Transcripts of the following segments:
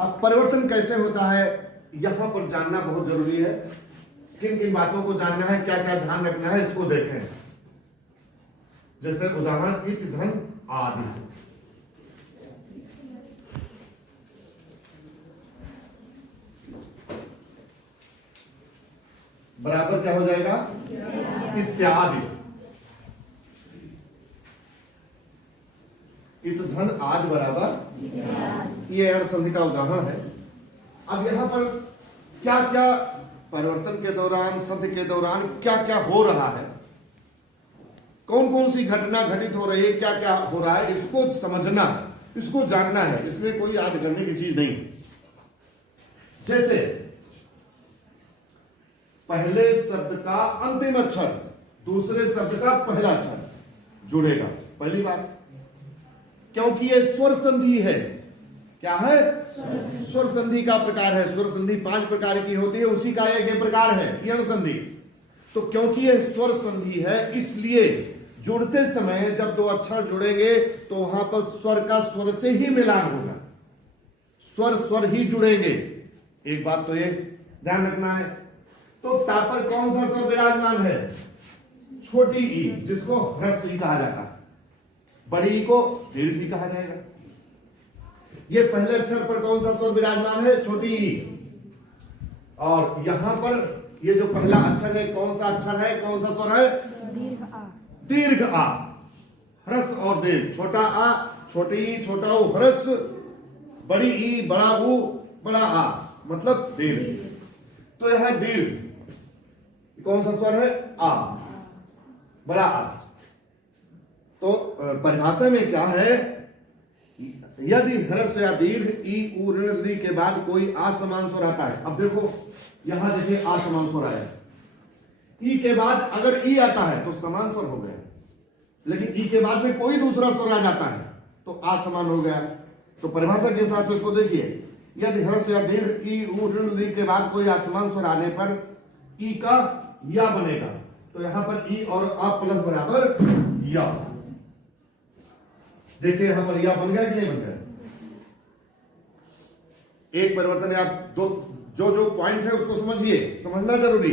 अब परिवर्तन कैसे होता है यहां पर जानना बहुत जरूरी है। किन किन बातों को जानना है, क्या क्या ध्यान रखना है, इसको देखें। जैसे उदाहरण इत धन आदि, बराबर क्या हो जाएगा, इत्यादि। इत धन आदि बराबर, ये अण संधि का उदाहरण है। अब यहां पर क्या क्या परिवर्तन के दौरान, संधि के दौरान क्या क्या हो रहा है, कौन कौन सी घटना घटित हो रही है, क्या क्या हो रहा है, इसको समझना, इसको जानना है। इसमें कोई याद करने की चीज नहीं। जैसे पहले शब्द का अंतिम अक्षर दूसरे शब्द का पहला अक्षर जुड़ेगा, पहली बात, क्योंकि ये स्वर संधि है। क्या है, स्वर संधि का प्रकार है। स्वर संधि 5 प्रकार की होती है, उसी का एक प्रकार है यण संधि। तो क्योंकि ये स्वर संधि है, इसलिए जुड़ते समय जब दो अक्षर जुड़ेंगे तो वहां पर स्वर का स्वर से ही मिलान होगा, स्वर स्वर ही जुड़ेंगे। एक बात तो ये ध्यान रखना है। तो ता पर कौन सा स्वर विराजमान है, छोटी ई, जिसको ह्रस्व ई कहा जाता है, बड़ी ई को दीर्घ ई कहा जाएगा। ये पहले अक्षर पर कौन सा स्वर विराजमान है, छोटी ई। और यहां पर ये जो पहला अक्षर है, कौन सा अक्षर है, कौन सा स्वर है, दीर्घ आ। ह्रस्व और दीर्घ, छोटा आ छोटी ई, छोटा ऊ ह्रस्व, बड़ी ई बड़ा ऊ बड़ा आ, मतलब दीर्घ। तो यह दीर्घ कौन सा स्वर है, आ, बड़ा आ। तो परिभाषा में क्या है, यदि ह्रस्व या दीर्घ ई उ ऋण री के बाद कोई असमान स्वर आता है। अब देखो यहां देखिए असमान स्वर आया, ई के बाद अगर ई आता है तो समान स्वर हो गया, लेकिन ई के बाद में कोई दूसरा स्वर आ जाता है तो असमान हो गया। तो परिभाषा के हिसाब से इसको देखिए, यदि ह्रस्व या दीर्घ ई उ ऋण री के बाद कोई असमान स्वर आने पर ई का या बनेगा। तो यहां पर ई और आ प्लस बराबर या। देखिए यहां पर या बन गया कि नहीं बन गया। एक परिवर्तन है, आप दो जो जो पॉइंट है उसको समझिए, समझना जरूरी,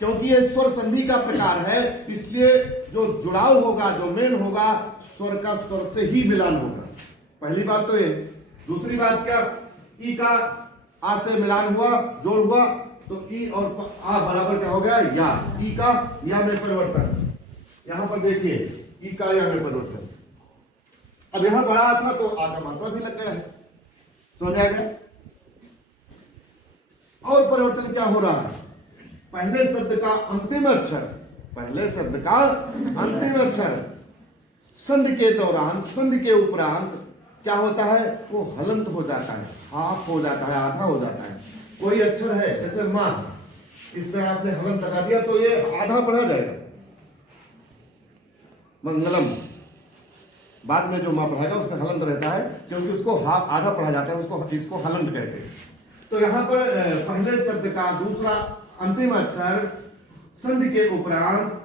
क्योंकि ये स्वर संधि का प्रकार है, इसलिए जो जुड़ाव होगा, जो मेल होगा, स्वर का स्वर से ही मिलान होगा। पहली बात तो ये। दूसरी बात क्या, ई का आ से मिलान हुआ, जोड़ हुआ, तो ई और आ बराबर क्या हो गया, या। ई का या में परिवर्तन, यहां पर देखिए ई का या में परिवर्तन। अब यहां बड़ा था तो आ का मात्रा भी लग गया है, समझ आ गया। और परिवर्तन क्या हो रहा है, पहले शब्द का अंतिम अक्षर, पहले शब्द का अंतिम अक्षर संधि के दौरान, संधि के उपरांत क्या होता है, वो हलंत हो जाता है, हाफ हो जाता है, आधा हो जाता है। कोई अक्षर है जैसे मां, इसमें आपने हलंत लगा दिया तो ये आधा पढ़ा जाएगा, मंगलम। बाद में जो मां पढ़ाएगा उसमें हलंत रहता है, क्योंकि उसको हाफ आधा पढ़ा जाता है, उसको इसको हलंत कहते हैं। तो यहां पर पहले शब्द का दूसरा अंतिम अक्षर संधि के उपरांत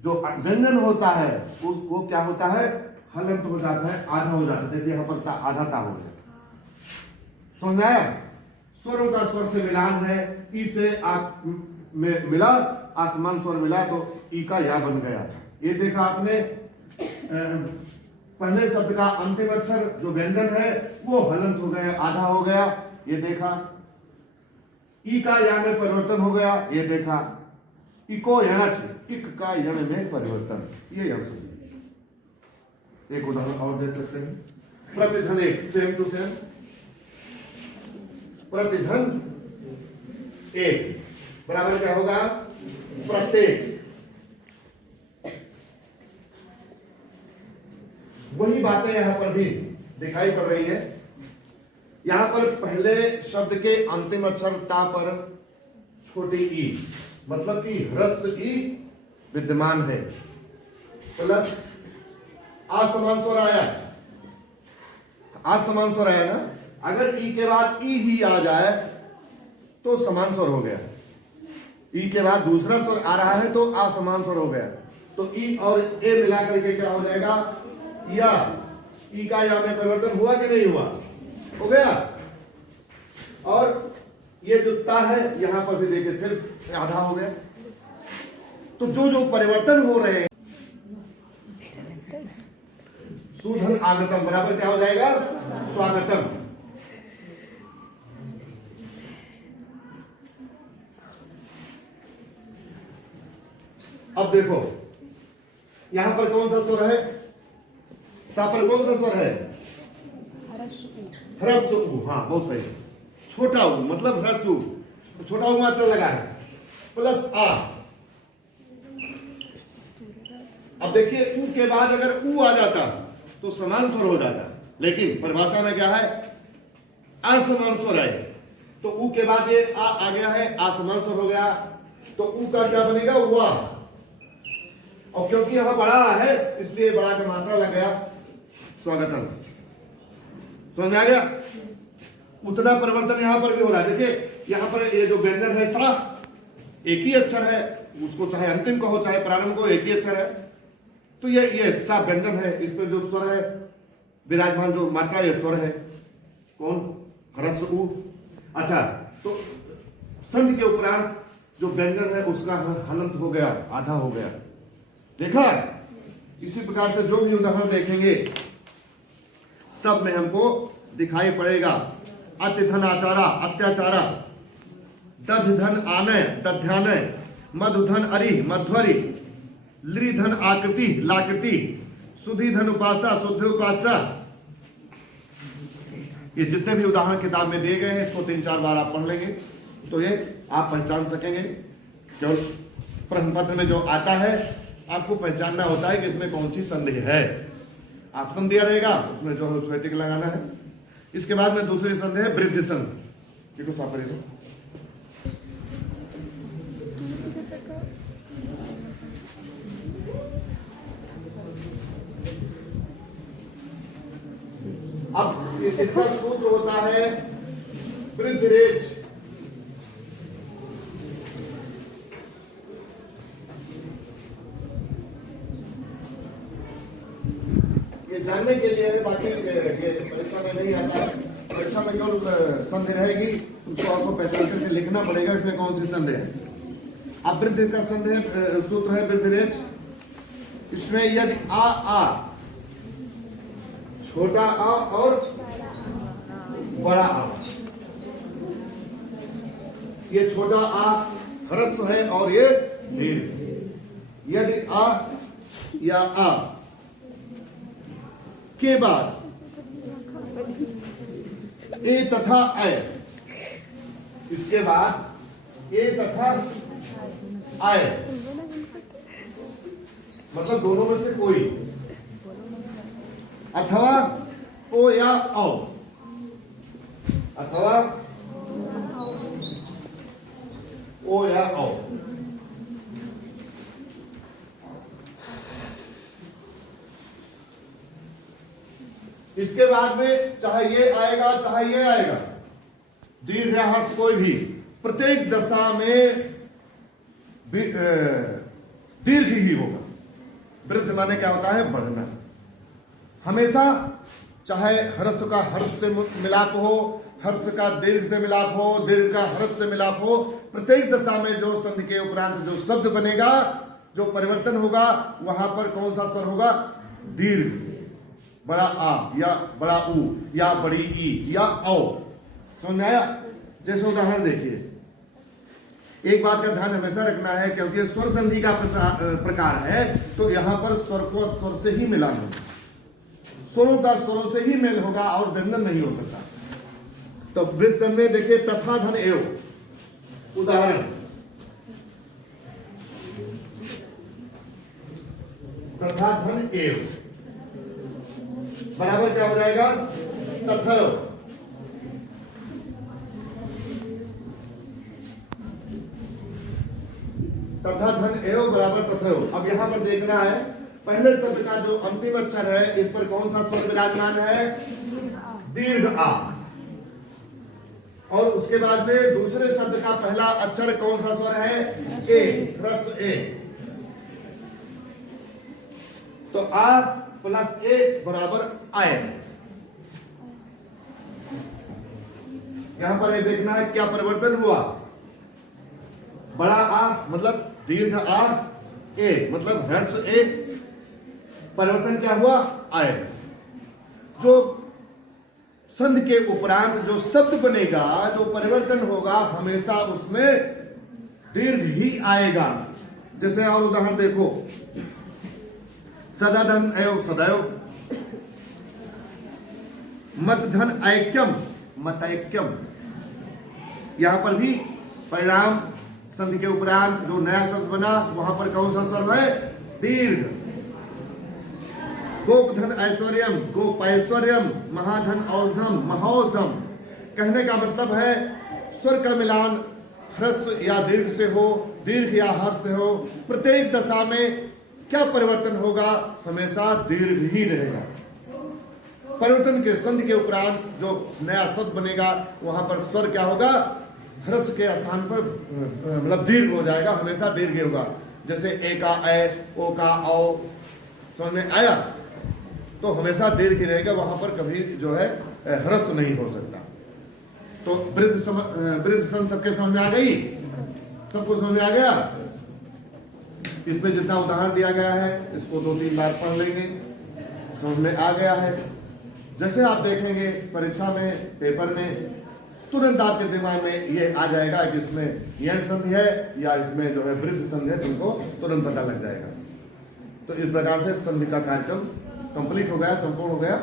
जो व्यंजन होता है वो क्या होता है, हलंत हो जाता है, आधा हो जाता है। देखिए यहां पर आधा ता हो गया, समझ में आया। स्वरों का स्वर से मिलान है, ई से आ में मिला, आसमान स्वर मिला तो ई का या बन गया। ये देखा आपने, पहले शब्द का अंतिम अक्षर जो व्यंजन है वो हलंत हो गया, आधा हो गया, ये देखा। ई का या में परिवर्तन हो गया, ये देखा। इको यणच, इक का यण में परिवर्तन, ये यण संधि। एक उदाहरण और देख सकते हैं, प्रतिधन एक, सेम टू सेम, प्रतिधन एक बराबर क्या होगा, प्रत्येक। वही बातें यहां पर भी दिखाई पड़ रही है। यहां पर पहले शब्द के अंतिम अक्षर ता पर छोटी ई, मतलब कि ह्रस्व ई विद्यमान है, प्लस असमान स्वर आया, असमान स्वर आया ना। अगर ई के बाद ई ही आ जाए तो समान स्वर हो गया, ई के बाद दूसरा स्वर आ रहा है तो असमान स्वर हो गया। तो ई और ए मिलाकर के क्या हो जाएगा, या। ई का या में परिवर्तन हुआ कि नहीं हुआ, हो गया। और ये जो ता है यहां पर भी देखिए फिर आधा हो गया। तो जो जो परिवर्तन हो रहे हैं, सुधन आगतम बराबर क्या हो जाएगा? स्वागतम। अब देखो यहां पर कौन सा स्वर है? सा पर कौन सा स्वर है? ह्रस्व उ। हाँ बहुत सही। छोटा उ मतलब ह्रस्व उ, छोटा उ मात्र लगा है प्लस आ। अब देखिए उ के बाद अगर उ आ जाता तो समान स्वर हो जाता, लेकिन परिभाषा में क्या है? असमान स्वर है। तो उ के बाद ये आ गया है, असमान स्वर हो गया, तो उ का क्या बनेगा? वाह। और क्योंकि यहां बड़ा है इसलिए बड़ा का मात्रा लग गया स्वागतम। समझ में आ गया? उतना परिवर्तन यहां पर भी हो रहा है। देखिए यहां पर ये जो व्यंजन है सा, एक ही अक्षर है, उसको चाहे अंतिम कहो चाहे प्रारंभ को, एक ही अक्षर है। तो ये सा व्यंजन है, इस पर जो स्वर है विराजमान, जो मात्रा ये स्वर है कौन? ह्रस्व उ। अच्छा, तो संधि के उपरांत जो व्यंजन है उसका हलंत हो गया, आधा हो गया। देखा? इसी प्रकार से जो भी उदाहरण देखेंगे सब में हमको दिखाई पड़ेगा। अति धन आचारा अत्याचारा, दध धन आनय दध्यानय, मधु धन अरि मध्वरि, लृ धन आकृति लाकृति, सुधि धन उपासा शुद्ध उपासा। ये जितने भी उदाहरण किताब में दिए गए हैं इसको 3-4 बार आप पढ़ लेंगे तो ये आप पहचान सकेंगे। केवल प्रश्न पत्र में जो आता है आपको पहचानना होता है कि इसमें कौन सी संधि है। ऑप्शन दिया रहेगा उसमें जो है उसमें टिक लगाना है। इसके बाद में दूसरी संधि है वृद्धि संधि। देखो साफ करें। अब इसका सूत्र होता है वृद्धिरेच। ये जानने के लिए है, बाकी ये परीक्षा में नहीं आता है। परीक्षा में केवल संधि रहेगी, उसको आपको पहचान करके लिखना पड़ेगा इसमें कौन सी संधि है। अब वृद्धि का संधि सूत्र है वृद्धिरेच। इसमें यदि आ छोटा आ और बड़ा आ, ये छोटा आ ह्रस्व है और ये दीर्घ। यदि आ या आ के बाद ए तथा ऐ, इसके बाद ए तथा ऐ मतलब दोनों में से कोई, अथवा ओ या औ, अथवा ओ या औ। इसके बाद में चाहे ये आएगा चाहे ये आएगा, दीर्घ या ह्रस्व कोई भी, प्रत्येक दशा में दीर्घ ही होगा। वृद्धि माने क्या होता है? बढ़ना। हमेशा चाहे ह्रस्व का हर्ष से मिलाप हो, हर्ष का दीर्घ से मिलाप हो, दीर्घ का ह्रस्व से मिलाप हो, प्रत्येक दशा में जो संधि के उपरांत जो शब्द बनेगा, जो परिवर्तन होगा, वहां पर कौन सा स्वर होगा? दीर्घ। बड़ा आ या बड़ा उ या बड़ी ई या औ। समझ में आया? जैसे उदाहरण देखिए, एक बात का ध्यान हमेशा रखना है, क्योंकि स्वर संधि का प्रकार है तो यहां पर स्वर को स्वर से ही मिलान होगा, स्वरों का स्वरों से ही मेल होगा और व्यंजन नहीं हो सकता। तो वृद्ध संधि में देखिए तथा धन एव। उदाहरण तथा धन एव बराबर क्या हो जाएगा? तथा। तथा धन एव बराबर तथा। अब यहां पर देखना है पहले शब्द का जो अंतिम अक्षर है इस पर कौन सा स्वर विराजमान है? दीर्घ आ। और उसके बाद में दूसरे शब्द का पहला अक्षर कौन सा स्वर है? ए, ह्रस्व ए। तो आ प्लस ए बराबर आय। यहां पर ये देखना है क्या परिवर्तन हुआ। बड़ा आ मतलब दीर्घ आ, ए मतलब ह्रस्व ए, परिवर्तन क्या हुआ, आए। जो संधि के उपरांत जो शब्द बनेगा, जो परिवर्तन होगा, हमेशा उसमें दीर्घ ही आएगा। जैसे और उदाहरण देखो, सदाधन एव सदैव, मतधन ऐक्यम मतैक्यम। यहां पर भी परिणाम संधि के उपरांत जो नया शब्द बना, वहां पर कौन सा स्वर है, दीर्घ। गोपधन ऐश्वर्यम गोपैश्वर्यम, महाधन औषधम महौषधम। कहने का मतलब है स्वर का मिलान ह्रस्व या दीर्घ से हो, दीर्घ या हर्ष से हो, प्रत्येक दशा में क्या परिवर्तन होगा, हमेशा दीर्घ ही रहेगा। परिवर्तन के संधि के उपरांत जो नया शब्द बनेगा, वहां पर स्वर क्या होगा, ह्रस्व के स्थान पर मतलब दीर्घ हो जाएगा, हमेशा दीर्घ होगा। जैसे ए का ए, ओ का औ, समझ में आया, तो हमेशा दीर्घ ही रहेगा, वहां पर कभी जो है ह्रस्व नहीं हो सकता। तो वृद्ध सन सबके समझ में आ गई, सबको समझ में आ गया। इसमें जितना उदाहरण दिया गया है, इसको 2-3 बार पढ़ लेंगे, समझ में आ गया है। जैसे आप देखेंगे परीक्षा में, पेपर में, तुरंत आपके दिमाग में ये आ जाएगा कि इसमें यण संधि है या इसमें जो है वृद्ध संधि है, तुमको तुरंत पता लग जाएगा। तो इस प्रकार से संधि का कार्यक्रम कंप्लीट हो गया, संपूर्ण हो गया।